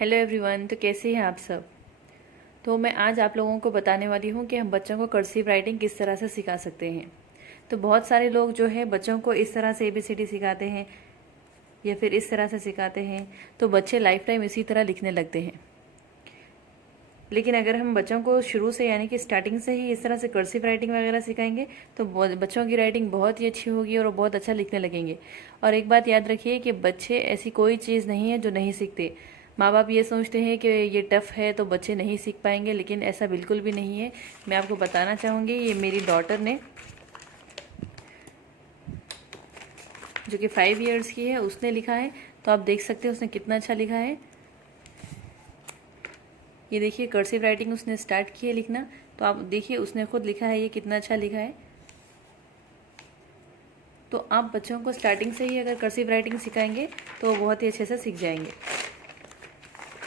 Hello everyone. तो कैसे हैं आप सब। तो मैं आज आप लोगों को बताने वाली हूँ कि हम बच्चों को कर्सिव राइटिंग किस तरह से सिखा सकते हैं। तो बहुत सारे लोग जो है बच्चों को इस तरह से ABCD सिखाते हैं या फिर इस तरह से सिखाते हैं, तो बच्चे लाइफ टाइम इसी तरह लिखने लगते हैं। लेकिन अगर हम बच्चों को शुरू से यानी कि स्टार्टिंग से ही इस तरह से कर्सिव राइटिंग वगैरह सिखाएंगे तो बच्चों की राइटिंग बहुत ही अच्छी होगी और वो बहुत अच्छा लिखने लगेंगे। और एक बात याद रखिए कि बच्चे ऐसी कोई चीज़ नहीं है जो नहीं सीखते। माँ बाप ये सोचते हैं कि ये टफ़ है तो बच्चे नहीं सीख पाएंगे, लेकिन ऐसा बिल्कुल भी नहीं है। मैं आपको बताना चाहूँगी, ये मेरी डॉटर ने जो कि 5 ईयर्स की है उसने लिखा है। तो आप देख सकते हैं उसने कितना अच्छा लिखा है। ये देखिए कर्सिव राइटिंग उसने स्टार्ट की है लिखना, तो आप देखिए उसने खुद लिखा है, ये कितना अच्छा लिखा है। तो आप बच्चों को स्टार्टिंग से ही अगर कर्सिव राइटिंग सिखाएंगे तो वो बहुत ही अच्छे से सीख जाएंगे।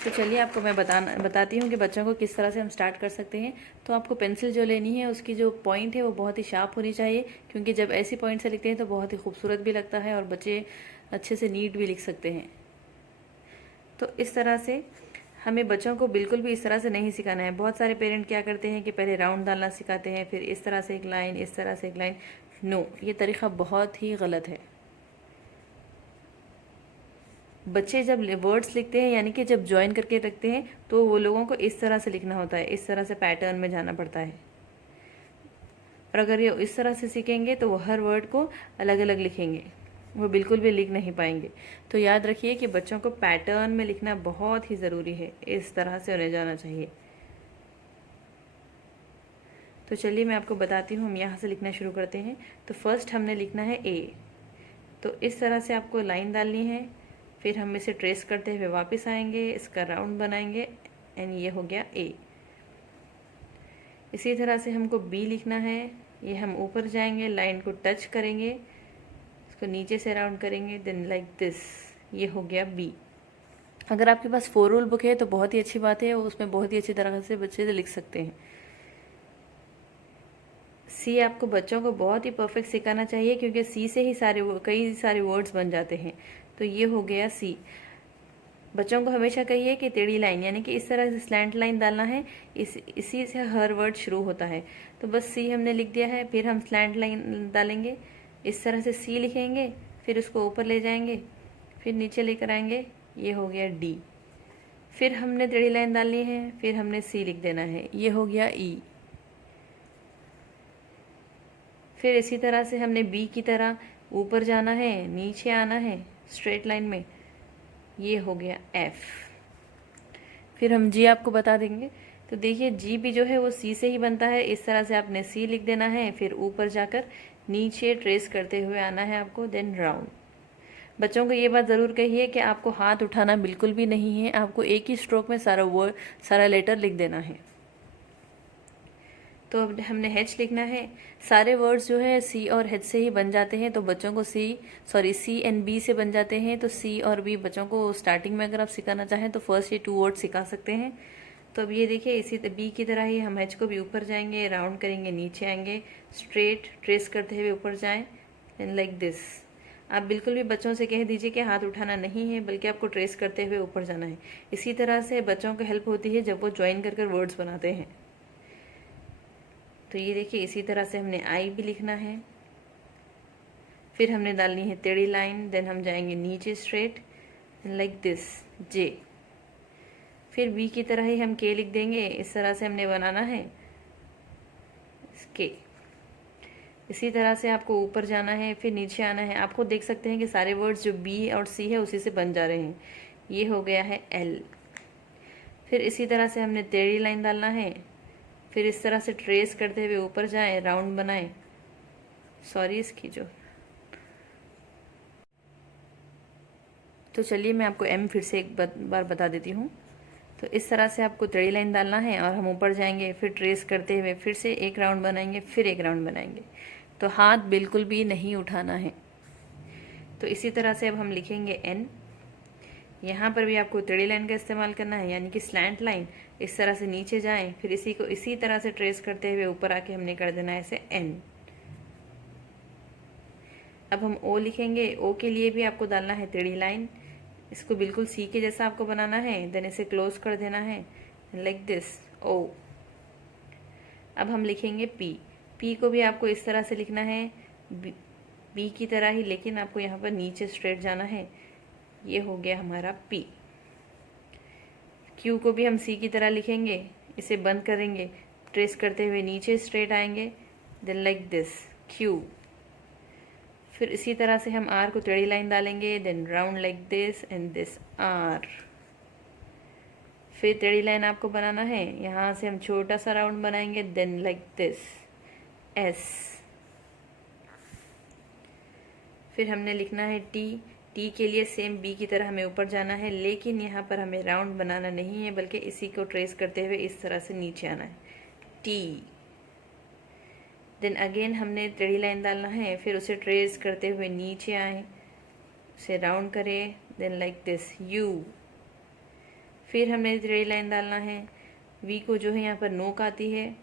तो चलिए आपको मैं बताती हूँ कि बच्चों को किस तरह से हम स्टार्ट कर सकते हैं। तो आपको पेंसिल जो लेनी है उसकी जो पॉइंट है वो बहुत ही शार्प होनी चाहिए, क्योंकि जब ऐसी पॉइंट से लिखते हैं तो बहुत ही खूबसूरत भी लगता है और बच्चे अच्छे से नीट भी लिख सकते हैं। तो इस तरह से हमें बच्चों को बिल्कुल भी इस तरह से नहीं सिखाना है। बहुत सारे पेरेंट क्या करते हैं कि पहले राउंड डालना सिखाते हैं, फिर इस तरह से एक लाइन, इस तरह से एक लाइन। नो, ये तरीका बहुत ही गलत है। बच्चे जब वर्ड्स लिखते हैं यानी कि जब ज्वाइन करके रखते हैं तो वो लोगों को इस तरह से लिखना होता है, इस तरह से पैटर्न में जाना पड़ता है। और अगर ये इस तरह से सीखेंगे तो वो हर वर्ड को अलग अलग लिखेंगे, वो बिल्कुल भी लिख नहीं पाएंगे। तो याद रखिए कि बच्चों को पैटर्न में लिखना बहुत ही ज़रूरी है, इस तरह से उन्हें जाना चाहिए। तो चलिए मैं आपको बताती हूँ, हम यहाँ से लिखना शुरू करते हैं। तो फर्स्ट हमने लिखना है ए। तो इस तरह से आपको लाइन डालनी है, फिर हम इसे ट्रेस करते हुए वापस आएंगे, इसका राउंड बनाएंगे एंड ये हो गया ए। इसी तरह से हमको बी लिखना है। ये हम ऊपर जाएंगे, लाइन को टच करेंगे, इसको नीचे से राउंड करेंगे, देन लाइक दिस, ये हो गया बी। अगर आपके पास 4 रूल बुक है तो बहुत ही अच्छी बात है, उसमें बहुत ही अच्छी तरह से बच्चे लिख सकते हैं। सी आपको बच्चों को बहुत ही परफेक्ट सिखाना चाहिए, क्योंकि सी से ही कई सारे वर्ड्स बन जाते हैं। तो ये हो गया सी। बच्चों को हमेशा कहिए कि टेढ़ी लाइन यानी कि इस तरह से स्लैंट लाइन डालना है, इसी से हर वर्ड शुरू होता है। तो बस सी हमने लिख दिया है, फिर हम स्लैंट लाइन डालेंगे, इस तरह से सी लिखेंगे, फिर उसको ऊपर ले जाएंगे, फिर नीचे लेकर आएंगे, ये हो गया डी। फिर हमने टेढ़ी लाइन डालनी है, फिर हमने सी लिख देना है, ये हो गया ई। फिर इसी तरह से हमने बी की तरह ऊपर जाना है, नीचे आना है स्ट्रेट लाइन में, ये हो गया एफ। फिर हम जी आपको बता देंगे। तो देखिए जी भी जो है वो सी से ही बनता है, इस तरह से आपने सी लिख देना है, फिर ऊपर जाकर नीचे ट्रेस करते हुए आना है आपको, देन राउंड। बच्चों को ये बात ज़रूर कहिए कि आपको हाथ उठाना बिल्कुल भी नहीं है, आपको एक ही स्ट्रोक में सारा लेटर लिख देना है। तो अब हमने H लिखना है। सारे वर्ड्स जो है C और H से ही बन जाते हैं, तो बच्चों को C एंड B से बन जाते हैं। तो C और B बच्चों को स्टार्टिंग में अगर आप सिखाना चाहें तो फर्स्ट ये 2 वर्ड सिखा सकते हैं। तो अब ये देखिए इसी B की तरह ही हम H को भी ऊपर जाएंगे, राउंड करेंगे, नीचे आएंगे, स्ट्रेट ट्रेस करते हुए ऊपर जाएं एंड लाइक दिस। आप बिल्कुल भी बच्चों से कह दीजिए कि हाथ उठाना नहीं है, बल्कि आपको ट्रेस करते हुए ऊपर जाना है। इसी तरह से बच्चों को हेल्प होती है जब वो ज्वाइन कर वर्ड्स बनाते हैं। तो ये देखिए इसी तरह से हमने आई भी लिखना है, फिर हमने डालनी है टेढ़ी लाइन, देन हम जाएंगे नीचे स्ट्रेट लाइक दिस जे। फिर बी की तरह ही हम के लिख देंगे, इस तरह से हमने बनाना है के। इसी तरह से आपको ऊपर जाना है, फिर नीचे आना है। आपको देख सकते हैं कि सारे वर्ड्स जो बी और सी है उसी से बन जा रहे हैं। ये हो गया है एल। फिर इसी तरह से हमने टेढ़ी लाइन डालना है, फिर इस तरह से ट्रेस करते हुए ऊपर जाएं, राउंड बनाएं, सॉरी इसकी जो। तो चलिए मैं आपको एम फिर से एक बार बता देती हूँ। तो इस तरह से आपको टेढ़ी लाइन डालना है और हम ऊपर जाएंगे, फिर ट्रेस करते हुए फिर से एक राउंड बनाएंगे, फिर एक राउंड बनाएंगे। तो हाथ बिल्कुल भी नहीं उठाना है। तो इसी तरह से अब हम लिखेंगे एन। यहाँ पर भी आपको टेढ़ी लाइन का इस्तेमाल करना है, यानी कि स्लैंट लाइन। इस तरह से नीचे जाएं, फिर इसी को इसी तरह से ट्रेस करते हुए ऊपर आके हमने कर देना है ऐसे एन। अब हम ओ लिखेंगे। ओ के लिए भी आपको डालना है टेढ़ी लाइन, इसको बिल्कुल सी के जैसा आपको बनाना है, देन इसे क्लोज कर देना है लाइक दिस ओ। अब हम लिखेंगे पी। पी को भी आपको इस तरह से लिखना है, बी की तरह ही, लेकिन आपको यहाँ पर नीचे स्ट्रेट जाना है। ये हो गया हमारा पी। क्यू को भी हम सी की तरह लिखेंगे, इसे बंद करेंगे, ट्रेस करते हुए नीचे स्ट्रेट आएंगे, देन लाइक दिस क्यू। फिर इसी तरह से हम आर को टेढ़ी लाइन डालेंगे, then round like this and this R. फिर टेढ़ी लाइन आपको बनाना है, यहाँ से हम छोटा सा राउंड बनाएंगे, देन लाइक दिस एस। फिर हमने लिखना है टी। टी के लिए सेम बी की तरह हमें ऊपर जाना है, लेकिन यहाँ पर हमें राउंड बनाना नहीं है, बल्कि इसी को ट्रेस करते हुए इस तरह से नीचे आना है, टी। देन अगेन हमने टेढ़ी लाइन डालना है, फिर उसे ट्रेस करते हुए नीचे आए, उसे राउंड करें, देन लाइक दिस यू। फिर हमने टेढ़ी लाइन डालना है, वी को जो है यहाँ पर नोक आती है,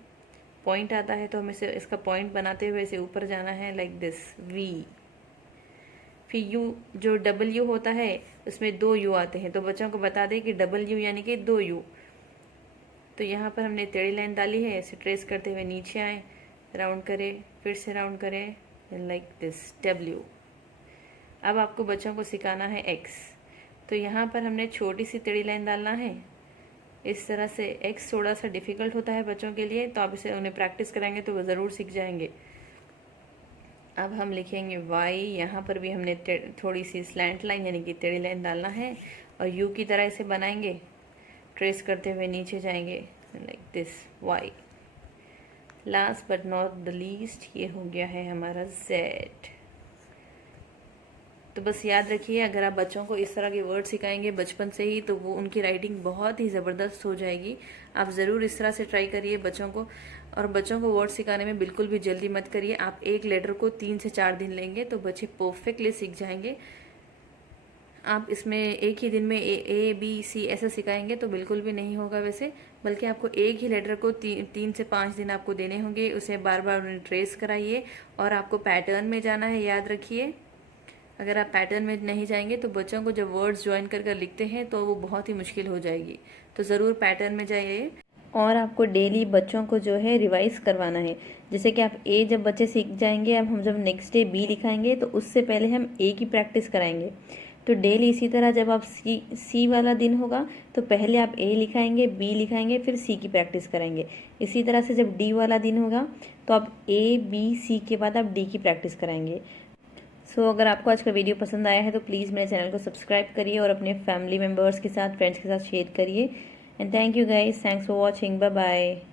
पॉइंट आता है, तो हमें इसे इसका पॉइंट बनाते हुए इसे ऊपर जाना है लाइक दिस वी। फिर यू, जो डबल यू होता है उसमें 2 यू आते हैं, तो बच्चों को बता दें कि डबल यू यानी कि 2 यू। तो यहाँ पर हमने टेढ़ी लाइन डाली है, इसे ट्रेस करते हुए नीचे आए, राउंड करें, फिर से राउंड करें लाइक दिस डब्ल्यू। अब आपको बच्चों को सिखाना है एक्स। तो यहाँ पर हमने छोटी सी टेढ़ी लाइन डालना है इस तरह से। एक्स थोड़ा सा डिफ़िकल्ट होता है बच्चों के लिए, तो आप इसे उन्हें प्रैक्टिस कराएंगे तो वो ज़रूर सीख जाएंगे। अब हम लिखेंगे वाई। यहाँ पर भी हमने थोड़ी सी स्लैंट लाइन यानी कि टेढ़ी लाइन डालना है, और यू की तरह इसे बनाएंगे, ट्रेस करते हुए नीचे जाएंगे like this Y. Last but not the least, ये हो गया है हमारा जेड। तो बस याद रखिए, अगर आप बच्चों को इस तरह के वर्ड सिखाएंगे बचपन से ही, तो वो उनकी राइटिंग बहुत ही ज़बरदस्त हो जाएगी। आप ज़रूर इस तरह से ट्राई करिए बच्चों को। और बच्चों को वर्ड सिखाने में बिल्कुल भी जल्दी मत करिए। आप एक लेटर को 3 से 4 दिन लेंगे तो बच्चे परफेक्टली सीख जाएंगे। आप इसमें एक ही दिन में ए बी सी ऐसे सिखाएंगे तो बिल्कुल भी नहीं होगा वैसे, बल्कि आपको एक ही लेटर को 3 से 5 दिन आपको देने होंगे। उसे बार बार उन्हें ट्रेस कराइए, और आपको पैटर्न में जाना है, याद रखिए। अगर आप पैटर्न में नहीं जाएंगे तो बच्चों को जब वर्ड्स ज्वाइन कर लिखते हैं तो वो बहुत ही मुश्किल हो जाएगी। तो ज़रूर पैटर्न में जाइए। और आपको डेली बच्चों को जो है रिवाइज करवाना है। जैसे कि आप ए जब बच्चे सीख जाएंगे, अब हम जब नेक्स्ट डे बी लिखाएंगे तो उससे पहले हम ए की प्रैक्टिस कराएंगे। तो डेली इसी तरह जब आप सी वाला दिन होगा तो पहले आप ए लिखाएंगे, बी लिखाएंगे, फिर सी की प्रैक्टिस कराएंगे। इसी तरह से जब डी वाला दिन होगा तो आप ए बी सी के बाद आप डी की प्रैक्टिस कराएंगे। सो अगर आपको आज का वीडियो पसंद आया है तो प्लीज़ मेरे चैनल को सब्सक्राइब करिए और अपने फैमिली मेम्बर्स के साथ, फ्रेंड्स के साथ शेयर करिए। And thank you guys, thanks for watching, bye bye.